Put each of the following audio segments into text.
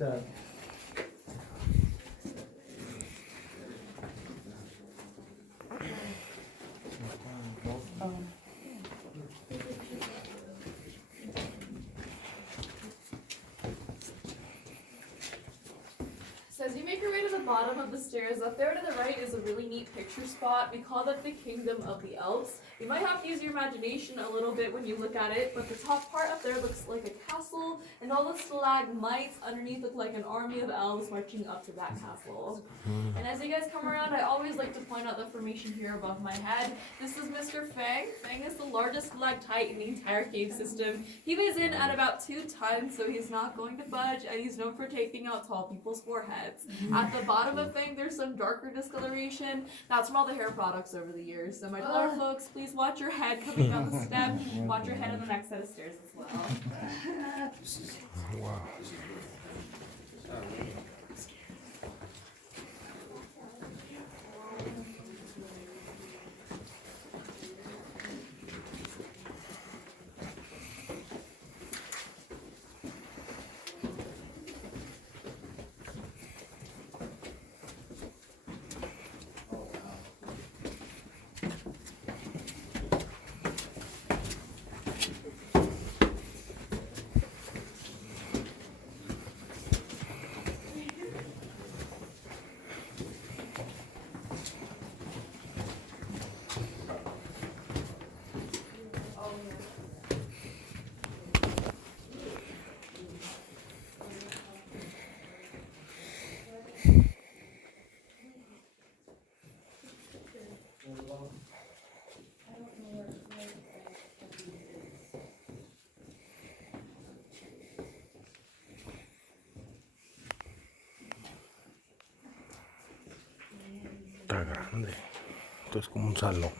stuff. So as you make your way to the bottom of the stairs, up there to the right is a really neat picture spot. We call that the Kingdom of the Elves. You might have to use your imagination a little bit when you look at it, but the top part up there looks like a castle, and all the stalagmites underneath look like an army of elves marching up to that castle. And as you guys come around, I always like to point out the formation here above my head. This is Mr. Fang. Fang is the largest stalactite in the entire cave system. He weighs in at about 2 tons, so he's not going to budge, and he's known for taking out tall people's foreheads. At the bottom of Fang, there's some darker discoloration. That's from all the hair products over the years. So my taller folks, please watch your head coming down the step. Watch your head on the next set of stairs as well. Wow. Está grande. Esto es como un salón.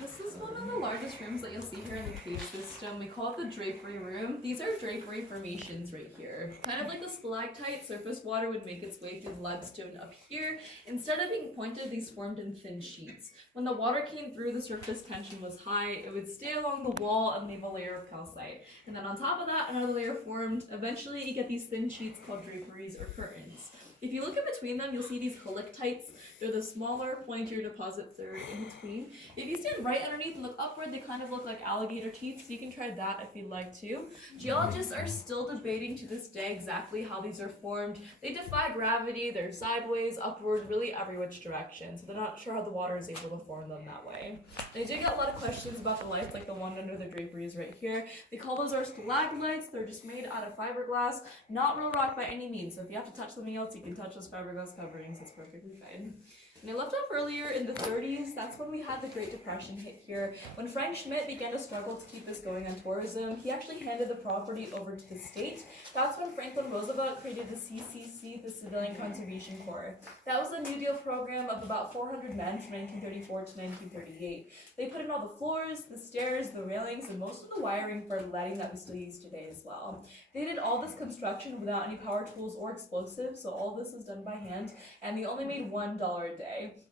This is one of the largest rooms that you'll see here in the cave system. We call it the drapery room. These are drapery formations right here. Kind of like the stalactite, surface water would make its way through the limestone up here. Instead of being pointed, these formed in thin sheets. When the water came through, the surface tension was high. It would stay along the wall and leave a layer of calcite. And then on top of that, another layer formed. Eventually, you get these thin sheets called draperies or curtains. If you look in between them, you'll see these halictites. They're the smaller, pointier deposits that are in between. If you stand right underneath and look upward, they kind of look like alligator teeth, so you can try that if you'd like to. Geologists are still debating to this day exactly how these are formed. They defy gravity, they're sideways, upward, really every which direction, so they're not sure how the water is able to form them that way. And I do get a lot of questions about the lights, like the one under the draperies right here. They call those our stalagmites. They're just made out of fiberglass, not real rock by any means, so if you have to touch something else, you can touch those fiberglass coverings. It's perfectly fine. And I left off earlier in the 30s. That's when we had the Great Depression hit here. When Frank Schmidt began to struggle to keep us going on tourism, he actually handed the property over to the state. That's when Franklin Roosevelt created the CCC, the Civilian Conservation Corps. That was a New Deal program of about 400 men from 1934 to 1938. They put in all the floors, the stairs, the railings, and most of the wiring for the lighting that we still use today as well. They did all this construction without any power tools or explosives, so all this was done by hand, and they only made $1 a day.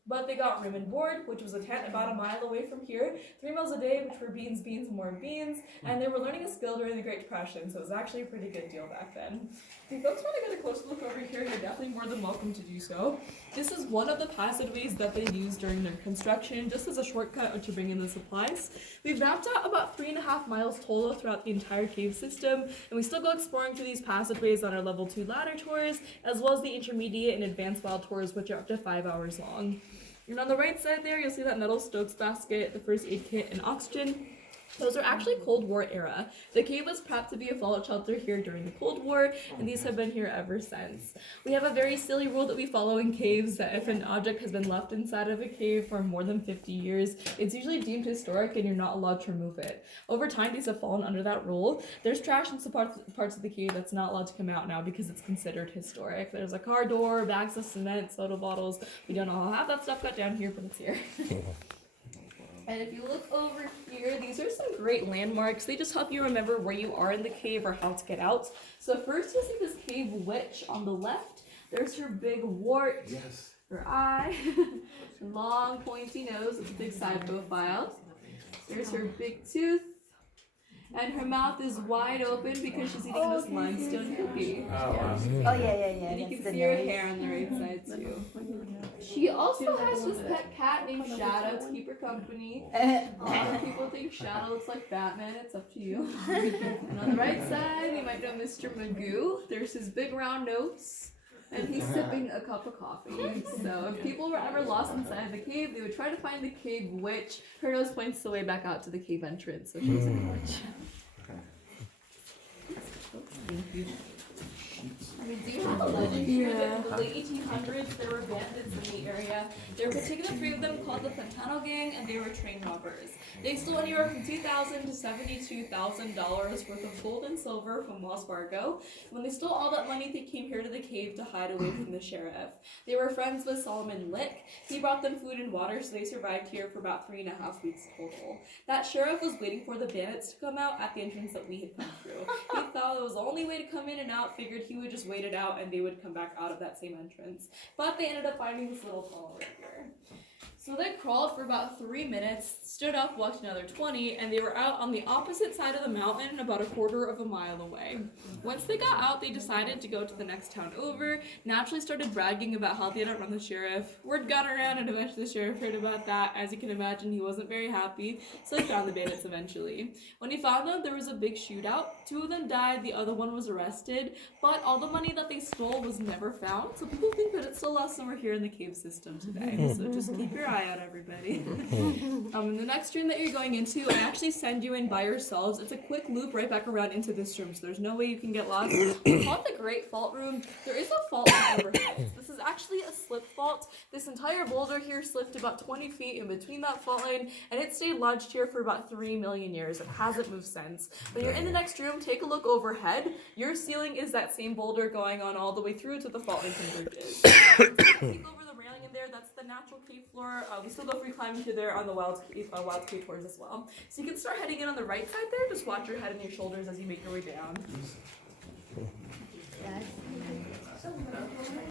But they got room and board, which was a tent about a mile away from here, 3 meals a day, which were beans, beans, and more beans, and they were learning a skill during the Great Depression, so it was actually a pretty good deal back then. If you folks want to get a closer look over here, you're definitely more than welcome to do so. This is one of the passageways that they used during their construction, just as a shortcut to bring in the supplies. We've mapped out about 3.5 miles total throughout the entire cave system, and we still go exploring through these passageways on our level 2 ladder tours, as well as the intermediate and advanced wild tours, which are up to 5 hours long. And on the right side there, you'll see that metal Stokes basket, the first aid kit, and oxygen. Those are actually Cold War era. The cave was prepped to be a fallout shelter here during the Cold War, and these have been here ever since. We have a very silly rule that we follow in caves that if an object has been left inside of a cave for more than 50 years, it's usually deemed historic and you're not allowed to remove it. Over time, these have fallen under that rule. There's trash in some parts of the cave that's not allowed to come out now because it's considered historic. There's a car door, bags of cement, soda bottles. We don't know how half that stuff got down here, but it's here. And if you look over here, these are some great landmarks. They just help you remember where you are in the cave or how to get out. So first you'll see this cave witch on the left. There's her big wart, yes, her eye, long pointy nose with big side profiles. There's her big tooth. And her mouth is wide open because she's eating this limestone cookie. Yeah. And you can see her hair on the right side too. She also has this pet cat named Shadow to keep her company. A lot of people think Shadow looks like Batman. It's up to you. And on the right side, you might know Mr. Magoo. There's his big round nose. And he's sipping a cup of coffee. So if people were ever lost inside the cave, they would try to find the cave witch. Her nose points the way back out to the cave entrance, so she's a witch. Thank you. We do have a legend here that in the late 1800s there were bandits in the area. There were particular three of them called the Pantano Gang, and they were train robbers. They stole anywhere from $2,000 to $72,000 worth of gold and silver from Wells Fargo. When they stole all that money, they came here to the cave to hide away from the sheriff. They were friends with Solomon Lick. He brought them food and water, so they survived here for about 3.5 weeks total. That sheriff was waiting for the bandits to come out at the entrance that we had come through. He thought it was the only way to come in and out, figured he would just wait it out and they would come back out of that same entrance. But they ended up finding this little tunnel right here. So they crawled for about 3 minutes, stood up, walked another 20, and they were out on the opposite side of the mountain about 1/4 mile away. Once they got out, they decided to go to the next town over, naturally started bragging about how they had outrun the sheriff. Word got around and eventually the sheriff heard about that. As you can imagine, he wasn't very happy, so he found the bandits eventually. When he found them, there was a big shootout. 2 of them died, the other one was arrested, but all the money that they stole was never found, so people think that it's still lost somewhere here in the cave system today. So just keep your eye out, everybody. In the next room that you're going into, I actually send you in by yourselves. It's a quick loop right back around into this room, so there's no way you can get lost. We call it the Great Fault Room. There is a fault line overhead. This is actually a slip fault. This entire boulder here slipped about 20 feet in between that fault line, and it stayed lodged here for about 3 million years. It hasn't moved since. When you're in the next room, take a look overhead. Your ceiling is that same boulder going on all the way through to the fault line converges. Take over the railing in there. That's the natural cave floor. We still go free climbing to there on the wild cave tours as well. So you can start heading in on the right side there. Just watch your head and your shoulders as you make your way down.